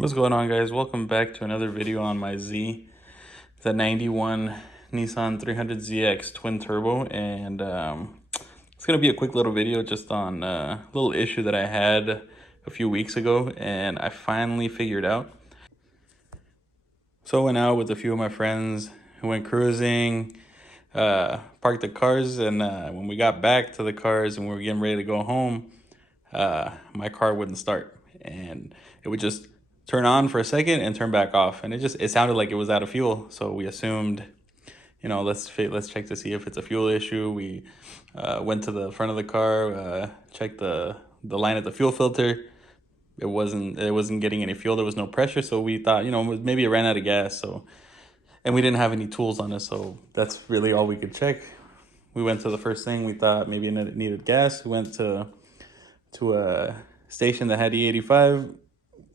What's going on, guys? Welcome back to another video on my Z. It's a 91 Nissan 300ZX twin turbo, and it's gonna be a quick little video just on a little issue that I had a few weeks ago, and I finally figured out. So I went out with a few of my friends, went cruising, parked the cars, and when we got back to the cars and we were getting ready to go home, my car wouldn't start, and it would just turn on for a second and turn back off, and it sounded like it was out of fuel. So we assumed, let's check to see if it's a fuel issue. We went to the front of the car, checked the line at the fuel filter. It wasn't getting any fuel. There was no pressure, so we thought, maybe it ran out of gas. So, and we didn't have any tools on us, so that's really all we could check. We went to the first thing. We thought maybe it needed gas. We went to a station that had E85,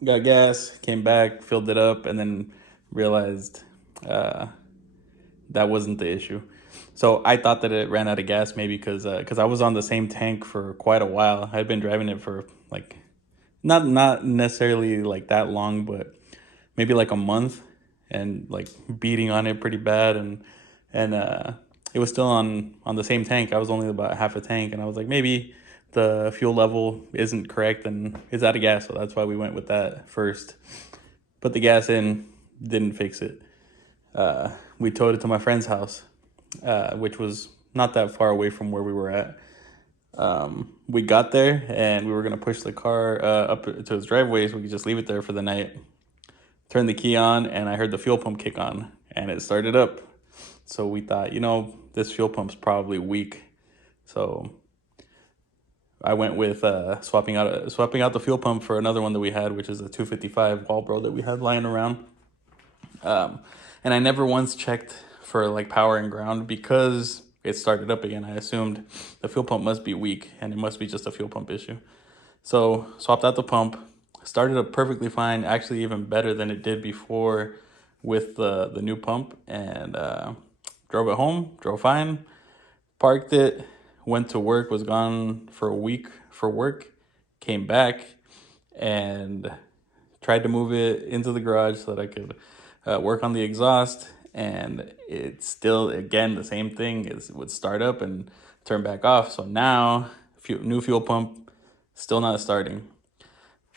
got gas, came back, filled it up, and then realized that wasn't the issue. So I thought that it ran out of gas, maybe because I was on the same tank for quite a while. I'd been driving it for like not necessarily like that long, but maybe like a month, and like beating on it pretty bad, and it was still on the same tank. I was only about half a tank, and I was like, maybe the fuel level isn't correct and it's out of gas, so that's why we went with that first. Put the gas in, didn't fix it. We towed it to my friend's house, which was not that far away from where we were at. We got there and we were gonna push the car up to his driveway so we could just leave it there for the night. Turned the key on and I heard the fuel pump kick on and it started up. So we thought, this fuel pump's probably weak. So I went with swapping out the fuel pump for another one that we had, which is a 255 Walbro that we had lying around. And I never once checked for like power and ground because it started up again. I assumed the fuel pump must be weak and it must be just a fuel pump issue. So swapped out the pump, started up perfectly fine, actually even better than it did before with the new pump, and drove it home, drove fine, parked it, went to work, was gone for a week for work, came back and tried to move it into the garage so that I could work on the exhaust, and it's still, again, the same thing. It would start up and turn back off. So now, new fuel pump, still not starting.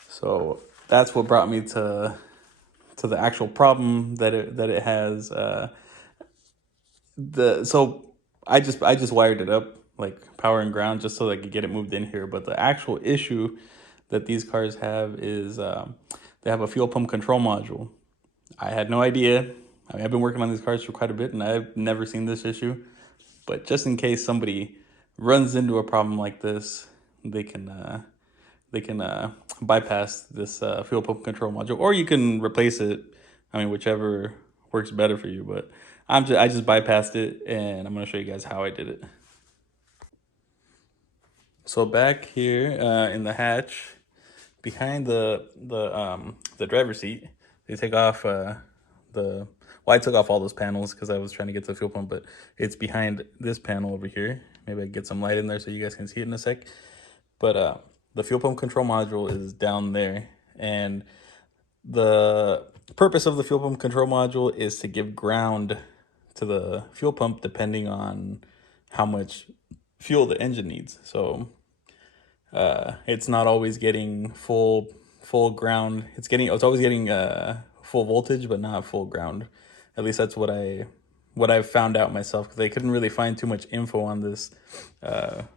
So that's what brought me to the actual problem that it has. So I just wired it up like power and ground just so I could get it moved in here. But the actual issue that these cars have is they have a fuel pump control module. I had no idea. I mean, I've been working on these cars for quite a bit and I've never seen this issue. But just in case somebody runs into a problem like this, they can bypass this fuel pump control module, or you can replace it. I mean, whichever works better for you. But I just bypassed it, and I'm gonna show you guys how I did it. So back here in the hatch, behind the driver's seat, they take off I took off all those panels because I was trying to get to the fuel pump, but it's behind this panel over here. Maybe I can get some light in there so you guys can see it in a sec. But the fuel pump control module is down there, and the purpose of the fuel pump control module is to give ground to the fuel pump depending on how much fuel the engine needs. So it's not always getting full ground. It's always getting full voltage, but not full ground. At least that's what I've found out myself, because they couldn't really find too much info on this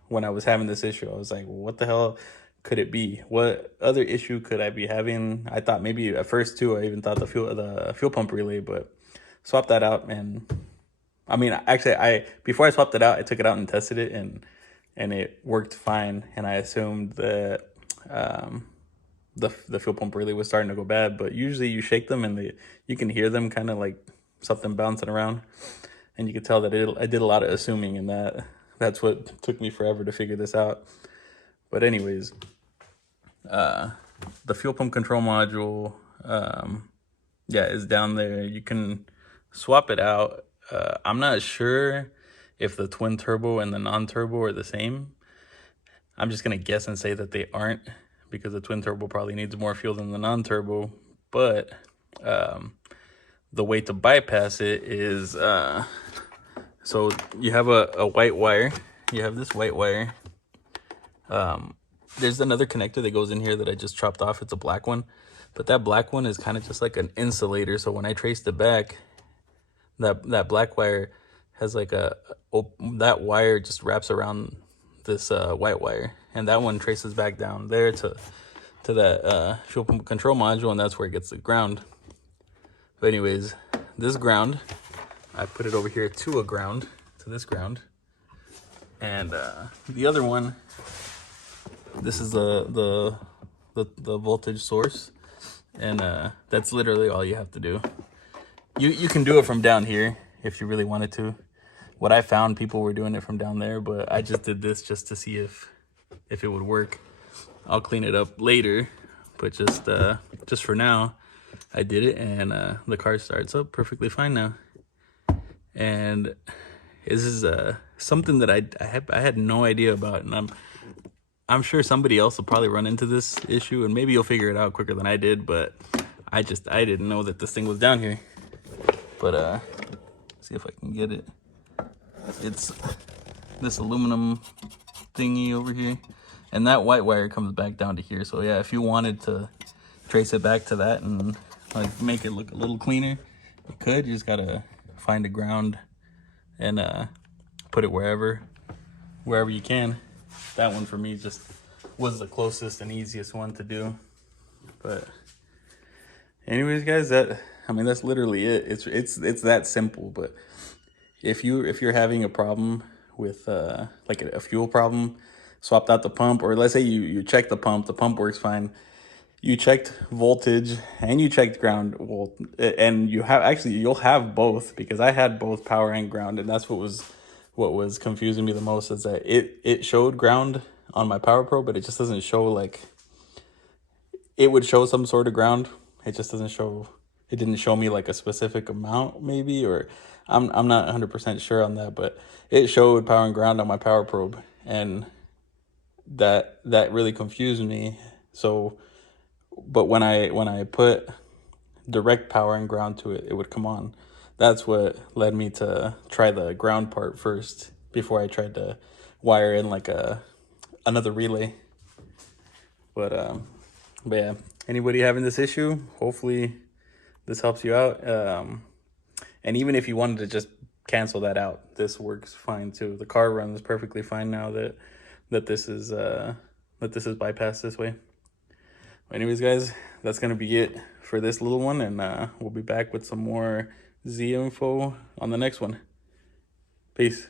when I was having this issue. I was like, well, what the hell could it be? What other issue could I be having? I thought maybe at first too, I even thought the fuel pump relay, but swapped that out. And I mean, actually, before I swapped it out, I took it out and tested it, and it worked fine. And I assumed that the fuel pump relay was starting to go bad. But usually you shake them and you can hear them kind of like something bouncing around, and you could tell that I did a lot of assuming, and that's what took me forever to figure this out. But anyways, the fuel pump control module, is down there. You can swap it out. I'm not sure if the twin turbo and the non-turbo are the same. I'm just gonna guess and say that they aren't, because the twin turbo probably needs more fuel than the non-turbo. but the way to bypass it is so you have a white wire. You have this white wire. There's another connector that goes in here that I just chopped off. It's a black one, but that black one is kind of just like an insulator. So when I traced it back, that black wire has like that wire just wraps around this white wire, and that one traces back down there to that fuel pump control module, and that's where it gets the ground. But anyways, this ground, I put it over here to a ground, to this ground, and the other one, this is the voltage source, and that's literally all you have to do. You can do it from down here if you really wanted to. What I found, people were doing it from down there, but I just did this just to see if it would work. I'll clean it up later, but just for now, I did it, and the car starts up perfectly fine now. And this is something that I had no idea about, and I'm sure somebody else will probably run into this issue, and maybe you'll figure it out quicker than I did. But I didn't know that this thing was down here. But see if I can get it. It's this aluminum thingy over here, and that white wire comes back down to here. So yeah, if you wanted to trace it back to that and like make it look a little cleaner, you could. You just gotta find a ground and put it wherever you can. That one for me just was the closest and easiest one to do. But anyways, guys, that's literally it. It's that simple. But if you're having a problem with like a fuel problem, swapped out the pump, or let's say you check the pump works fine. You checked voltage and you checked ground, well, and you'll have both, because I had both power and ground, and that's what was confusing me the most, is that it showed ground on my Power Pro, but it just doesn't show, like, it would show some sort of ground. It just doesn't show. It didn't show me like a specific amount, maybe, or I'm not 100% sure on that, but it showed power and ground on my Power Probe, and that really confused me. So, but when I put direct power and ground to it, it would come on. That's what led me to try the ground part first before I tried to wire in like another relay. But yeah, anybody having this issue, hopefully this helps you out. And even if you wanted to just cancel that out, this works fine too. The car runs perfectly fine now that this is bypassed this way. Anyways, guys, that's gonna be it for this little one, and we'll be back with some more Z info on the next one. Peace.